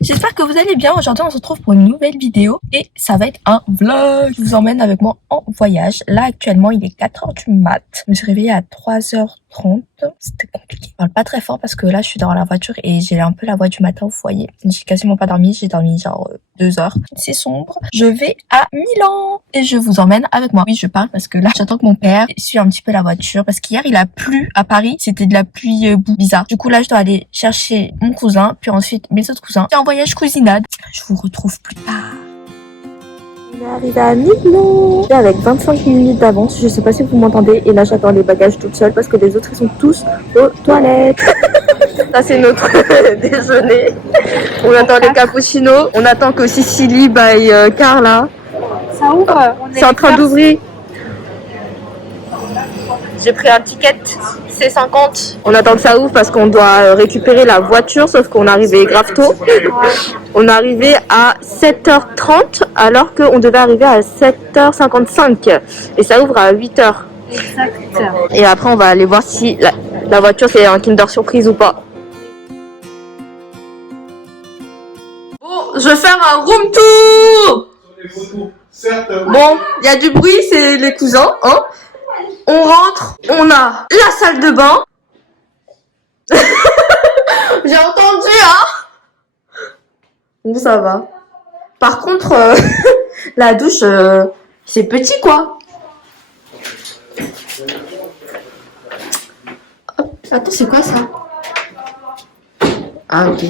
J'espère que vous allez bien. Aujourd'hui, on se retrouve pour une nouvelle vidéo et ça va être un vlog. Je vous emmène avec moi en voyage. Là, actuellement, il est 4h du mat. Je me suis réveillée à 3h30. C'était compliqué. Je parle pas très fort parce que là, je suis dans la voiture et j'ai un peu la voix du matin, vous voyez. J'ai quasiment pas dormi. J'ai dormi genre 2 heures. C'est sombre. Je vais à Milan et je vous emmène avec moi. Oui, je parle parce que là, j'attends que mon père suive un petit peu la voiture parce qu'hier, il a plu à Paris. C'était de la pluie bizarre. Du coup, là, je dois aller chercher mon cousin, puis ensuite mes autres cousins. C'est un voyage cousinade. Je vous retrouve plus tard. On est arrivé à Milan avec 25 minutes d'avance. Je sais pas si vous m'entendez. Et là, j'attends les bagages toute seule parce que les autres, ils sont tous aux toilettes. Ça, c'est notre déjeuner. On attend les cappuccinos. On attend que Sicily by Carla. Ça ouvre. C'est en train d'ouvrir. J'ai pris un ticket C50. On attend que ça ouvre parce qu'on doit récupérer la voiture, sauf qu'on est arrivé grave tôt. On est arrivé à 7h30 alors qu'on devait arriver à 7h55. Et ça ouvre à 8h. Exact. Et après, on va aller voir si la voiture c'est un Kinder Surprise ou pas. Bon, je vais faire un room tour. Bon, il y a du bruit, c'est les cousins, hein. On rentre, on a la salle de bain. J'ai entendu, hein. Bon, ça va. Par contre, la douche, c'est petit, quoi. Hop, attends, c'est quoi, ça? Ah, ok.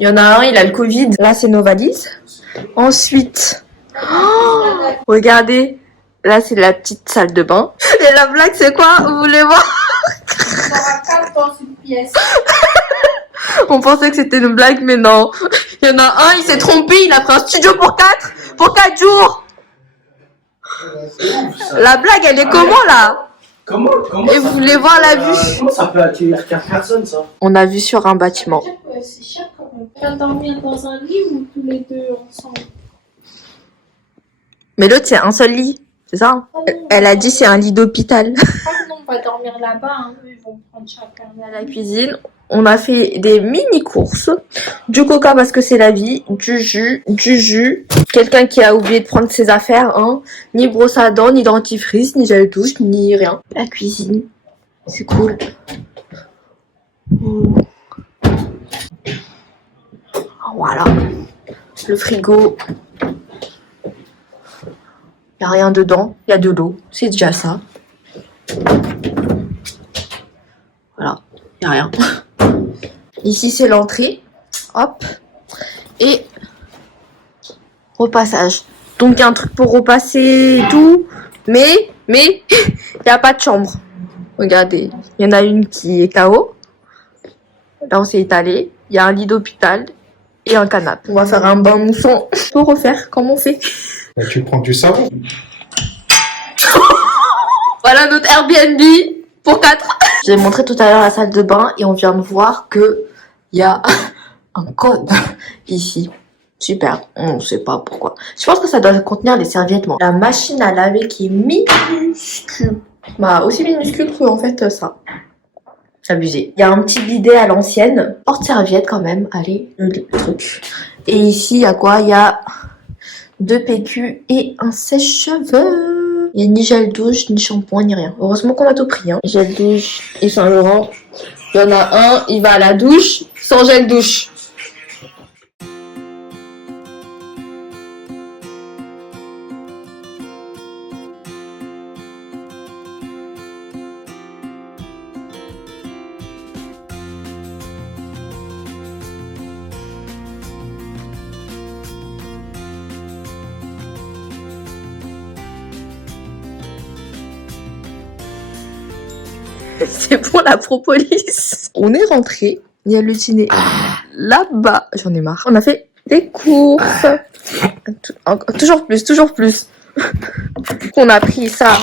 Il y en a un, il a le Covid. Là, c'est nos valises. Ensuite, regardez. Là, c'est la petite salle de bain. Et la blague, c'est quoi? Vous voulez voir? On aura 4 dans une pièce. On pensait que c'était une blague, mais non. Il y en a un, il s'est trompé, il a pris un studio pour 4 jours. La blague, elle est comment, là? Comment Et vous voulez voir la vue? Comment ça peut accueillir 4 personnes, ça? On a vu sur un bâtiment. C'est cher quand même. On va dormir dans un lit ou tous les deux ensemble? Mais l'autre, c'est un seul lit. C'est ça, hein? Elle a dit c'est un lit d'hôpital. Non, on va dormir là-bas. Hein. Eux, ils vont prendre chacun. À la cuisine, on a fait des mini courses. Du coca parce que c'est la vie. Du jus. Quelqu'un qui a oublié de prendre ses affaires, hein. Ni brosse à dents, ni dentifrice, ni gel douche, ni rien. La cuisine, c'est cool. Voilà. Le frigo. Il n'y a rien dedans, il y a de l'eau, c'est déjà ça. Voilà, il n'y a rien. Ici, c'est l'entrée. Hop. Et repassage. Donc, il y a un truc pour repasser et tout. Mais, il n'y a pas de chambre. Regardez, il y en a une qui est KO. Là, on s'est étalé. Il y a un lit d'hôpital et un canapé. On va faire un bain moussant. Pour refaire, comme on fait. Bah, tu prends du savon. Voilà notre Airbnb pour 4. J'ai montré tout à l'heure la salle de bain et on vient de voir que il y a un code ici. Super, on ne sait pas pourquoi. Je pense que ça doit contenir les serviettes. Moi. La machine à laver qui est minuscule. Bah aussi minuscule que en fait ça. C'est abusé. Il y a un petit bidet à l'ancienne. Porte-serviette quand même. Allez, le truc. Et ici, il y a quoi? Il y a 2 PQ et un sèche-cheveux. Il n'y a ni gel douche, ni shampoing, ni rien. Heureusement qu'on a tout pris. Hein. Gel douche et Saint-Laurent. Il y en a un, il va à la douche sans gel douche. C'est pour la propolis. On est rentré. Il y a le dîner là-bas. J'en ai marre. On a fait des courses. Toujours plus. On a pris ça.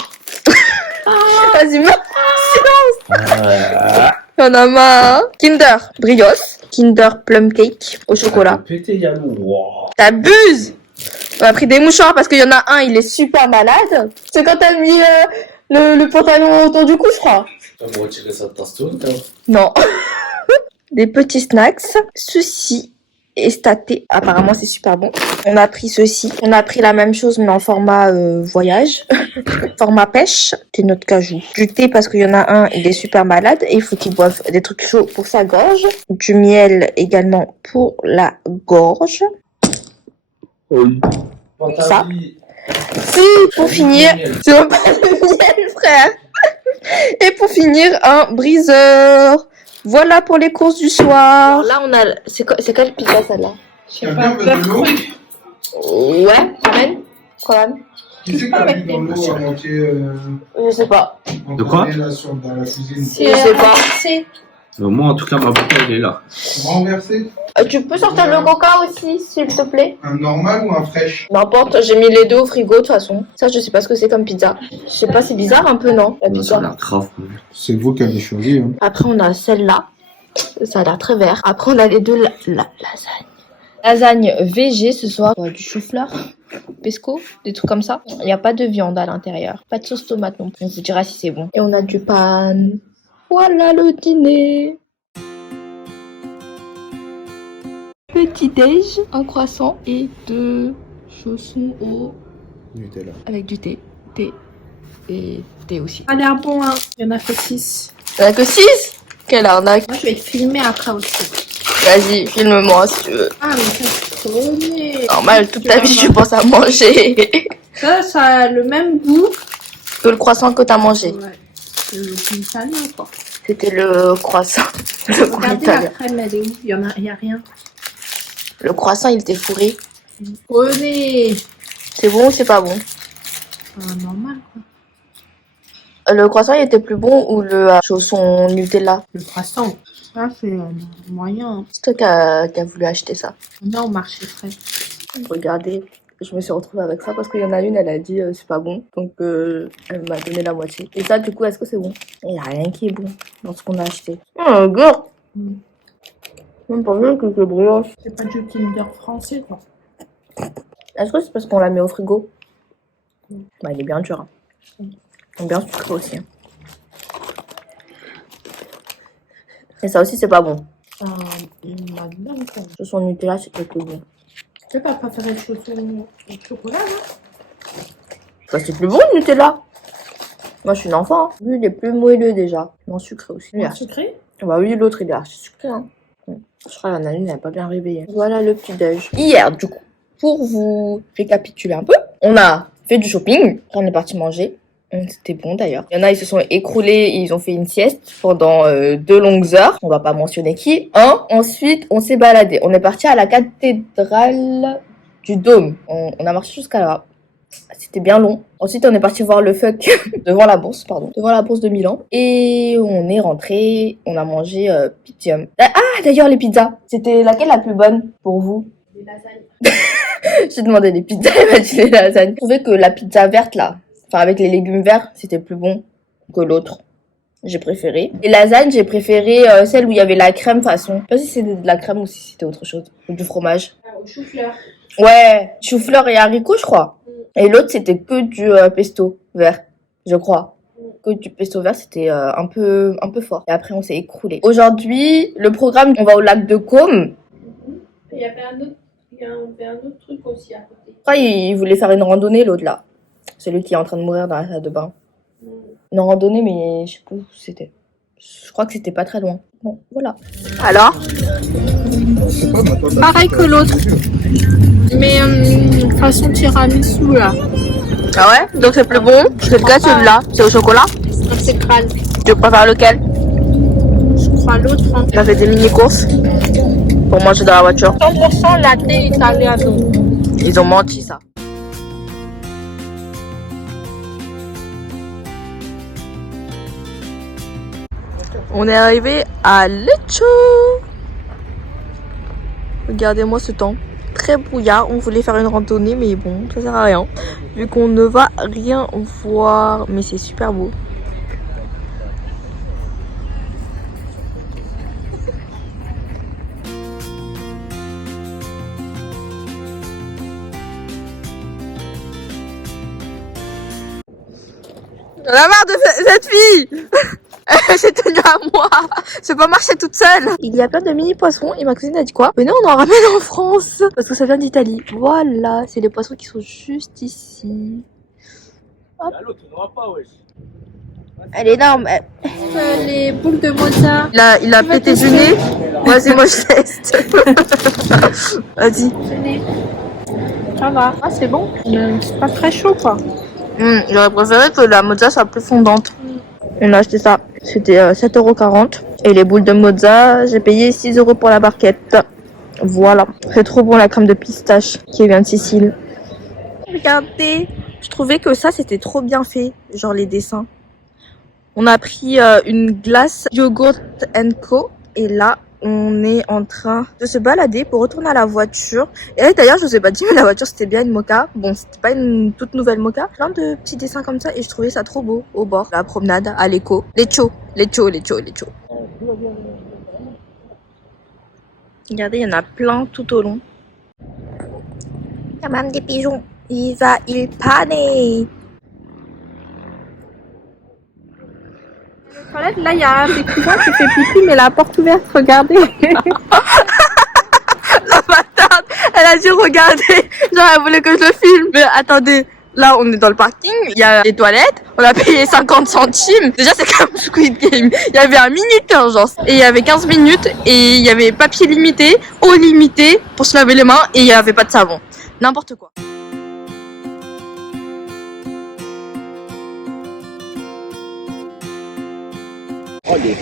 Vas-y, silence. Il y en a marre. Kinder brioche. Kinder plum cake au chocolat. Pété, Yannou. Wow. T'abuses. On a pris des mouchoirs parce qu'il y en a un, il est super malade. C'est quand t'as mis le pantalon autour du cou, je crois. On va retirer ça de ta story, toi. Non. des petits snacks. Ceci est staté. Apparemment, c'est super bon. On a pris ceci. On a pris la même chose, mais en format voyage. Format pêche. C'est notre cajou. Du thé, parce qu'il y en a un, il est super malade. Et il faut qu'il boive des trucs chauds pour sa gorge. Du miel également pour la gorge. Ça. Si, pour finir, c'est même pas le miel, frère. Et pour finir, un briseur. Voilà pour les courses du soir. Alors là, on a. C'est quelle pizza celle-là? Je sais pas. De l'eau. Ouais, ramène. Quand Tu sais qu'on a mis dans l'eau à moitié. Je sais pas. De quoi? Dans la cuisine. Je sais pas. Moi, en tout cas, ma bouteille, elle est là. Renversé. Tu peux sortir le coca aussi, s'il te plaît? Un normal ou un fraîche? N'importe, j'ai mis les deux au frigo de toute façon. Ça, je sais pas ce que c'est comme pizza. Je sais pas, c'est bizarre un peu, non? La Ça a pizza. l'air grave. C'est vous qui avez choisi. Hein. Après, on a celle-là. Ça a l'air très vert. Après, on a les deux lasagne. Lasagne VG ce soir. Du chou-fleur, pesco, des trucs comme ça. Il n'y a pas de viande à l'intérieur. Pas de sauce tomate non plus. On se dira si c'est bon. Et on a du pan. Voilà le dîner. Petit déj, un croissant et 2 chaussons au Nutella. avec du thé. Thé et thé aussi. Ça a l'air bon, hein. Il y en a que 6. T'en as que 6? Quelle arnaque. Moi, je vais filmer après aussi. Vas-y, filme-moi si tu veux. Ah, mais ça, c'est trop nul. Normal, toute ta vie, tu penses à manger. Ça a le même goût. Que le croissant que t'as mangé. Ouais. Le italien, quoi. C'était le croissant. Le goût Regardez italien. la crème, elle est où? Il y a rien. Le croissant, il était fourré. Prenez. C'est bon ou c'est pas bon? Normal, quoi. Le croissant, il était plus bon ou le chausson Nutella? Le croissant. Ça, c'est moyen. C'est toi qui a voulu acheter ça. On a au marché frais. Regardez, je me suis retrouvée avec ça parce qu'il y en a une, elle a dit c'est pas bon. Donc elle m'a donné la moitié. Et ça, du coup, est-ce que c'est bon? Il n'y a rien qui est bon dans ce qu'on a acheté. Oh, gars! Même pas bien que c'est brioche. C'est pas du Kinder français, quoi. Est-ce que c'est parce qu'on l'a mis au frigo? Bah, il est bien dur. Hein. Il est bien sucré aussi. Hein. Et ça aussi, c'est pas bon. Madame, quoi. Sur son Nutella, c'est quelque bon. Tu n'as pas préféré le chocolat, là? Bah, c'est plus bon le Nutella. Moi, je suis une enfant. Hein. Lui, il est plus moelleux déjà. Non, sucré aussi. Moins sucré? Bah oui, l'autre, il est archi sucré. Hein. Je crois que la Nana n'a pas bien réveillé. Voilà le petit déj. Hier, du coup, pour vous récapituler un peu, on a fait du shopping. Après, on est parti manger. C'était bon d'ailleurs. Il y en a, ils se sont écroulés et ils ont fait une sieste pendant 2 longues heures. On va pas mentionner qui. Ensuite, on s'est baladé. On est parti à la cathédrale du Dôme. On a marché jusqu'à là. C'était bien long. Ensuite, on est parti voir le fuck devant la bourse de Milan. Et on est rentré. On a mangé Pythium. Ah, d'ailleurs, les pizzas. C'était laquelle la plus bonne pour vous? Les lasagnes. J'ai demandé les pizzas, elle m'a dit les lasagnes. Je trouvais que la pizza verte là, enfin avec les légumes verts, c'était plus bon que l'autre. J'ai préféré. Les lasagnes, j'ai préféré celle où il y avait la crème façon. Je sais pas si c'était de la crème ou si c'était autre chose. Ou du fromage. Ah, au chou-fleur. Ouais, chou-fleur et haricots, je crois. Et l'autre, c'était que du pesto vert, je crois. Que du pesto vert, c'était un peu fort. Et après, on s'est écroulé. Aujourd'hui, le programme, on va au lac de Caume. Il y avait un autre truc aussi à côté. Je crois qu'il voulait faire une randonnée, l'autre là. Celui qui est en train de mourir dans la salle de bain. Une randonnée, mais je sais pas où c'était. Je crois que c'était pas très loin. Bon, voilà. Alors? Pareil que l'autre. Mais façon tiramisu là. Ah ouais? Donc c'est plus bon? C'est lequel celui-là? C'est au chocolat? C'est crâne. Tu préfères lequel? Je crois l'autre. Hein. On a fait des mini-courses pour manger dans la voiture. 100% latte italiano. Ils ont menti ça. On est arrivé à Lecce. Regardez-moi ce temps. Très brouillard. On voulait faire une randonnée, mais bon, ça sert à rien. Vu qu'on ne va rien voir. Mais c'est super beau. On a marre de cette fille. J'ai tenu à moi. Je vais pas marcher toute seule. Il y a plein de mini poissons et ma cousine a dit quoi? Venez, on en ramène en France parce que ça vient d'Italie. Voilà, c'est les poissons qui sont juste ici. Hop. Elle est énorme. Les boules de Mozart. Il a pété du nez. Vas-y, moi je teste. Vas-y. Ça va. Ah, c'est bon. C'est pas très chaud, quoi. J'aurais préféré que la mozza soit plus fondante. On a acheté ça. C'était 7,40 €. Et les boules de mozza, j'ai payé 6 € pour la barquette. Voilà. C'est trop bon la crème de pistache qui vient de Sicile. Regardez. Je trouvais que ça c'était trop bien fait. Genre les dessins. On a pris une glace Yogurt & Co. Et là, on est en train de se balader pour retourner à la voiture. Et là, d'ailleurs, je vous ai pas dit, mais la voiture, c'était bien une moka. Bon, c'était pas une toute nouvelle moka. Plein de petits dessins comme ça. Et je trouvais ça trop beau au bord. La promenade à l'écho. Les chos. Regardez, il y en a plein tout au long. Il y a même des pigeons. Viva il pane. Toilette, là, il y a un des cousins qui fait pipi, mais la porte ouverte, regardez. La bâtarde, elle a dit regardez, genre elle voulait que je le filme. Mais attendez, là on est dans le parking, il y a les toilettes, on a payé 50 centimes. Déjà c'est comme Squid Game, il y avait un minuteur genre. Et il y avait 15 minutes et il y avait papier limité, eau limitée pour se laver les mains et il n'y avait pas de savon. N'importe quoi.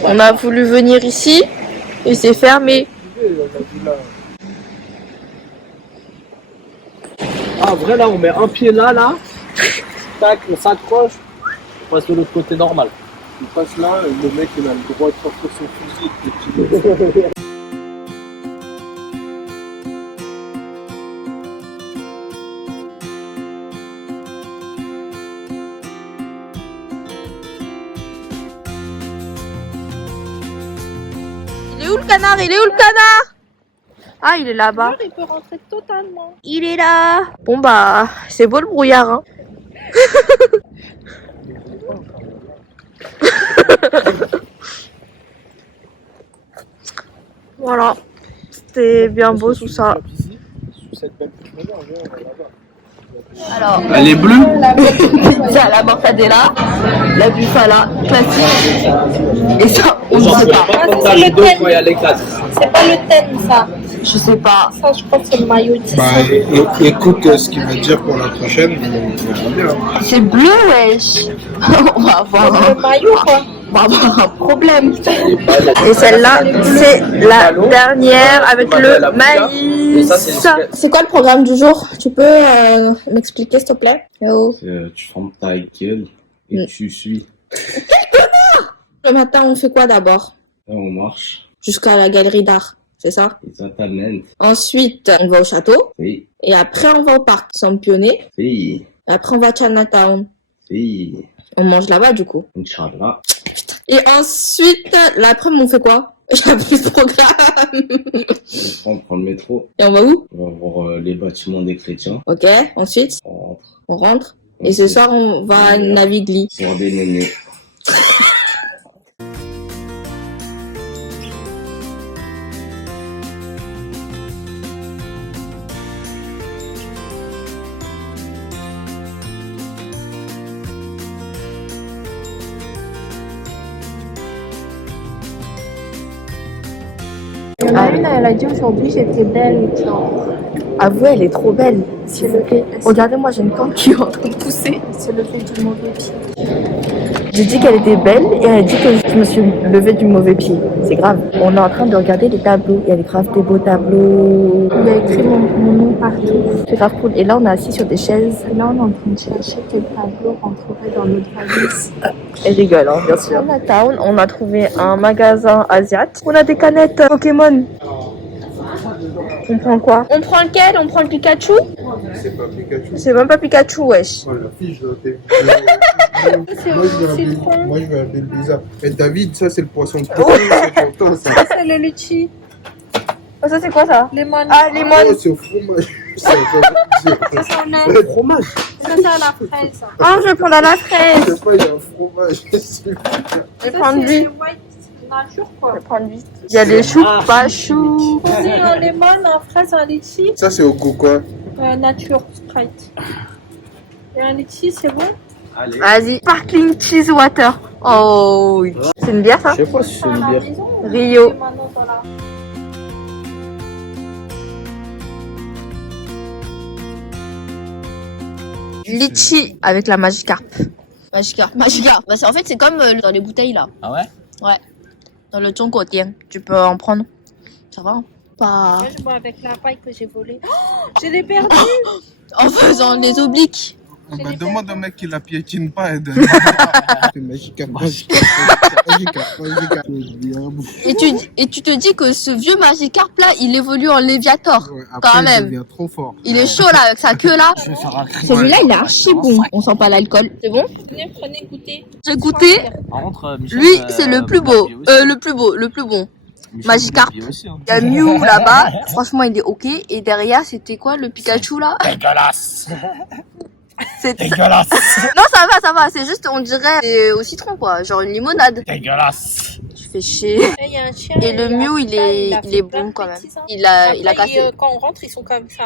On a voulu venir ici et c'est fermé. Ah, vrai, là, on met un pied là, tac, on s'accroche, on passe de l'autre côté normal. Il passe là, et le mec il a le droit de sortir son fusil. Il est où le canard? Ah, il est là-bas. Il peut rentrer totalement. Il est là. Bon bah, c'est beau le brouillard, hein. Voilà. C'était bien beau tout ça. Alors, Elle est bleue. pizza, la mortadella, la bufala classique. Et ça, on ne sait pas. Ça, les deux quand il y a les classes. C'est pas le thème, ça. Je sais pas. Ça, je crois que c'est le maillot de Bah écoute ce qu'il va dire pour la prochaine. On verra bien. C'est bleu, wesh. On va avoir le maillot, quoi. on va avoir un problème. Et celle-là, c'est la dernière avec le maïs. C'est quoi le programme du jour? Tu peux m'expliquer, s'il te plaît? Oh. Tu fermes ta gueule et tu suis. Le matin, on fait quoi d'abord? Là, on marche. Jusqu'à la galerie d'art, c'est ça? Exactement. Ensuite, on va au château. Oui. Et après, on va au parc Sampionnet. Oui. Et après, on va à Chinatown. Oui. On mange là-bas, du coup. Inch'Allah. Et ensuite, l'après-midi, on fait quoi? J'ai appris ce programme. On prend le métro. Et on va où? On va voir les bâtiments des chrétiens. Ok, ensuite, On rentre. on rentre. Et ce soir, on va à Navigli. Voir des nénés. Il y en a une, elle a dit aujourd'hui j'étais belle. Genre. Avouez, elle est trop belle, s'il vous plaît. Regardez-moi, j'ai une corne qui est en train de pousser. C'est le fait du mauvais pied. J'ai dit qu'elle était belle et elle a dit que je me suis levée du mauvais pied. C'est grave. On est en train de regarder les tableaux. Il y a des grave des beaux tableaux. Il y a écrit mon nom partout. C'est grave cool. Et là, on est assis sur des chaises. Et là, on est en train de chercher quel tableau rentrerait dans notre valise. Elle rigole, hein, bien sûr. Dans la town, on a trouvé un magasin asiatique. On a des canettes Pokémon. On prend quoi? On prend lequel? On prend le Pikachu? C'est pas Pikachu. C'est même pas Pikachu, wesh. Oh, la fiche de tes C'est moi, je veux un Belbisa. Et David, ça c'est le poisson de Pokémon, c'est pour toi ça. C'est le Lucci. Oh, ça c'est quoi ça? Lemon. Ah, lemon. Oh, c'est au fromage. Ça c'est au lait. Le fromage. Ça c'est à la fraise. Oh, je vais prendre à la fraise. Je sais pas, il y a un fromage. Je vais Ça prendre c'est lui. white nature Je quoi. vais prendre lui. Il y a des choux, pas choux. On dit un lemon, un fraise, un litchi, Ça, c'est au goût quoi? nature, Sprite. Et un litchi c'est bon? Allez. Vas-y. Sparkling cheese water. Oh, c'est une bière ça? Je sais pas si c'est À une la bière. maison. Rio. Et maintenant dans la... Litchi avec la Magikarp. Magikarp. Bah, en fait, c'est comme dans les bouteilles là. Ah ouais? Dans le Zhongguotian. Tu peux en prendre. Ça va, hein? Pas. Moi je bois avec la paille que j'ai volée. Oh, je l'ai perdue. En faisant les obliques. Bah, demande au mec qui la piétine pas et de... C'est magique, magique. Et tu te dis que ce vieux Magikarp là, il évolue en Léviator. Ouais, Quand après, même. il devient trop fort. Il est chaud là avec sa queue là. Celui-là, il est archi bon. On sent pas l'alcool. C'est bon? Venez, prenez, goûtez. J'ai goûté. Par contre, Michel, Lui, c'est le plus beau. Le plus bon. Magikarp. Il y a Mew là-bas. Franchement, il est ok. Et derrière, c'était quoi le Pikachu là? Dégueulasse. C'est Dégueulasse. Non, ça va. C'est juste, on dirait, c'est au citron quoi. Genre une limonade. Dégueulasse. Tu fais chier. Il y a un chien. Et le Mew, il est bon quand même. Il a cassé. Quand on rentre, ils sont comme ça.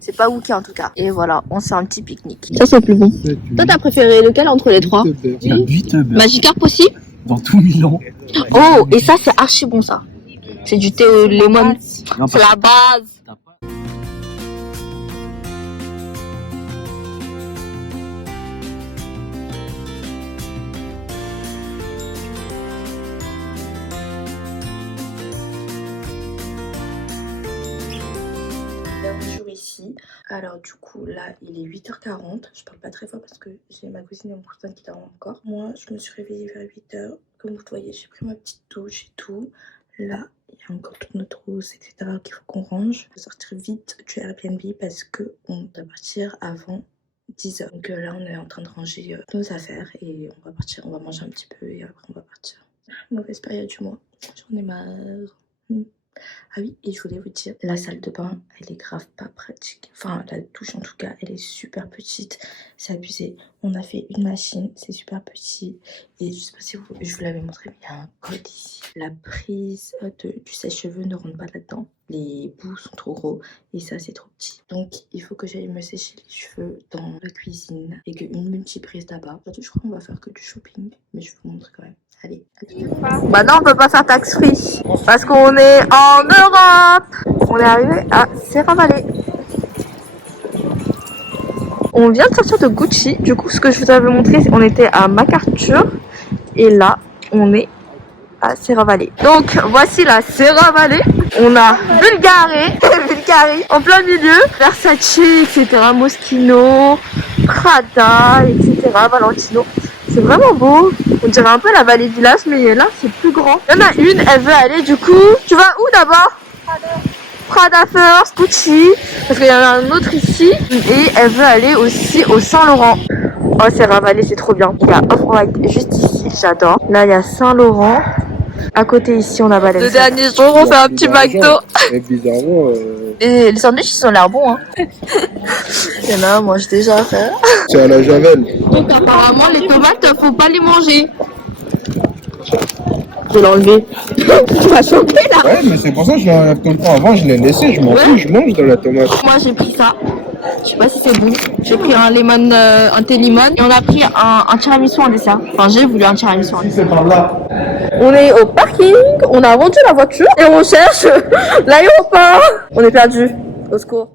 C'est pas Wookie en tout cas. Et voilà, on se fait un petit pique-nique. Ça, c'est le plus bon. Toi, t'as préféré lequel entre les trois? Il y a 8 Magikarp aussi? dans tout Milan. Oh, et ça, c'est archi bon ça. C'est du thé au lemon. C'est la base. Bonjour ici. Alors du coup là il est 8h40. Je parle pas très fort parce que j'ai ma cousine et mon cousin qui dorment encore. Moi je me suis réveillée vers 8h. Comme vous voyez j'ai pris ma petite douche et tout. Là il y a encore toute notre trousse etc qu'il faut qu'on range. Je vais sortir vite du Airbnb parce que on doit partir avant 10h. Donc là on est en train de ranger nos affaires et on va partir, on va manger un petit peu et après on va partir. Mauvaise période du mois. J'en ai marre. Ah oui, et je voulais vous dire, la salle de bain, elle est grave pas pratique. Enfin, la douche en tout cas, elle est super petite. C'est abusé. On a fait une machine, c'est super petit. Et je sais pas si je vous l'avais montré, mais il y a un code ici. La prise du sèche-cheveux ne rentre pas là-dedans. Les bouts sont trop gros et ça, c'est trop petit. Donc, il faut que j'aille me sécher les cheveux dans la cuisine et qu'une multiprise là-bas. Aujourd'hui, je crois qu'on va faire que du shopping, mais je vous montre quand même. Allez. Bah non, on peut pas faire tax free parce qu'on est en Europe. On est arrivé à Serravalle. On vient de sortir de Gucci. Du coup, ce que je vous avais montré, on était à MacArthur et là, on est à Serravalle. Donc, voici la Serravalle. On a Bulgari en plein milieu, Versace, etc., Moschino, Prada, etc., Valentino. C'est vraiment beau. On dirait un peu la vallée village, mais là, c'est plus grand. Il y en a une, elle veut aller du coup. Tu vas où d'abord? Prada first, Gucci. Parce qu'il y en a un autre ici. Et elle veut aller aussi au Saint-Laurent. Oh, c'est Serravalle, c'est trop bien. Il y a Off-White juste ici, j'adore. Là, il y a Saint-Laurent. À côté ici, on a Balenciaga. Le dernier jour, on fait un petit McDo. Et bizarrement, Et les sandwichs, ils ont l'air bons, hein. Il y en a un, moi, j'ai déjà à faire. c'est à la Javel. Donc, apparemment, les tomates, faut pas les manger. Je vais l'enlever. Tu vas choquer, là. Ouais, mais c'est pour ça que je l'enlève tout le temps. Avant, je l'ai laissé, je m'en fous, je mange de la tomate. Moi, j'ai pris ça. Je sais pas si c'est bon. J'ai pris un lemon, un thé limon. Et on a pris un tiramisu en dessert. Enfin, j'ai voulu un tiramisu en dessert. C'est par là. On est au parking. On a vendu la voiture. Et on cherche l'aéroport. On est perdu. Au secours.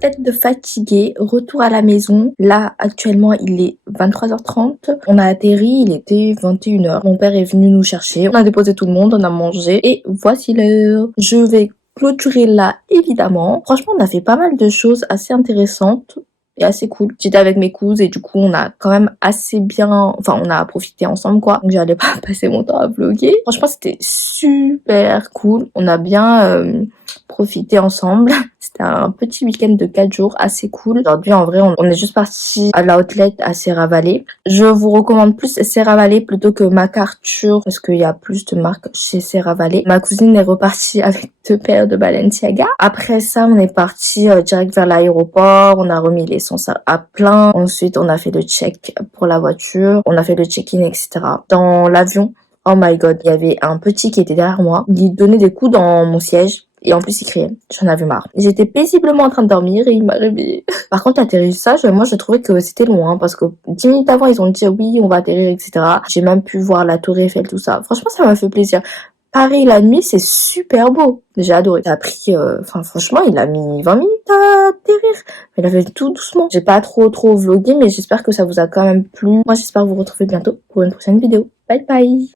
Tête de fatigué, retour à la maison. Là, actuellement, il est 23h30. On a atterri, il était 21h. Mon père est venu nous chercher. On a déposé tout le monde, on a mangé. Et voici l'heure. Je vais clôturer là, évidemment. Franchement, on a fait pas mal de choses assez intéressantes. est assez cool. J'étais avec mes cousines et du coup on a quand même assez bien, enfin on a profité ensemble quoi. Donc j'allais pas passer mon temps à vlogger. Franchement c'était super cool. On a bien profité ensemble. C'était un petit week-end de 4 jours assez cool. Aujourd'hui en vrai on est juste parti à l'outlet à Serra-Valley. Je vous recommande plus Serra-Valley plutôt que MacArthur parce qu'il y a plus de marques chez Serra-Valley. Ma cousine est repartie avec 2 paires de Balenciaga. Après ça on est parti direct vers l'aéroport. On a remis l'essence à plein. Ensuite on a fait le check pour la voiture. On a fait le check-in etc. Dans l'avion, oh my god, il y avait un petit qui était derrière moi. Il donnait des coups dans mon siège. Et en plus, il criait. J'en avais marre. J'étais paisiblement en train de dormir et il m'a réveillée. Par contre, l'atterrissage, moi, je trouvais que c'était loin parce que 10 minutes avant, ils ont dit oui, on va atterrir, etc. J'ai même pu voir la tour Eiffel, tout ça. Franchement, ça m'a fait plaisir. Paris, la nuit, c'est super beau. J'ai adoré. Ça a pris, franchement, il a mis 20 minutes à atterrir. Mais il a fait tout doucement. J'ai pas trop vlogué, mais j'espère que ça vous a quand même plu. Moi, j'espère vous retrouver bientôt pour une prochaine vidéo. Bye bye!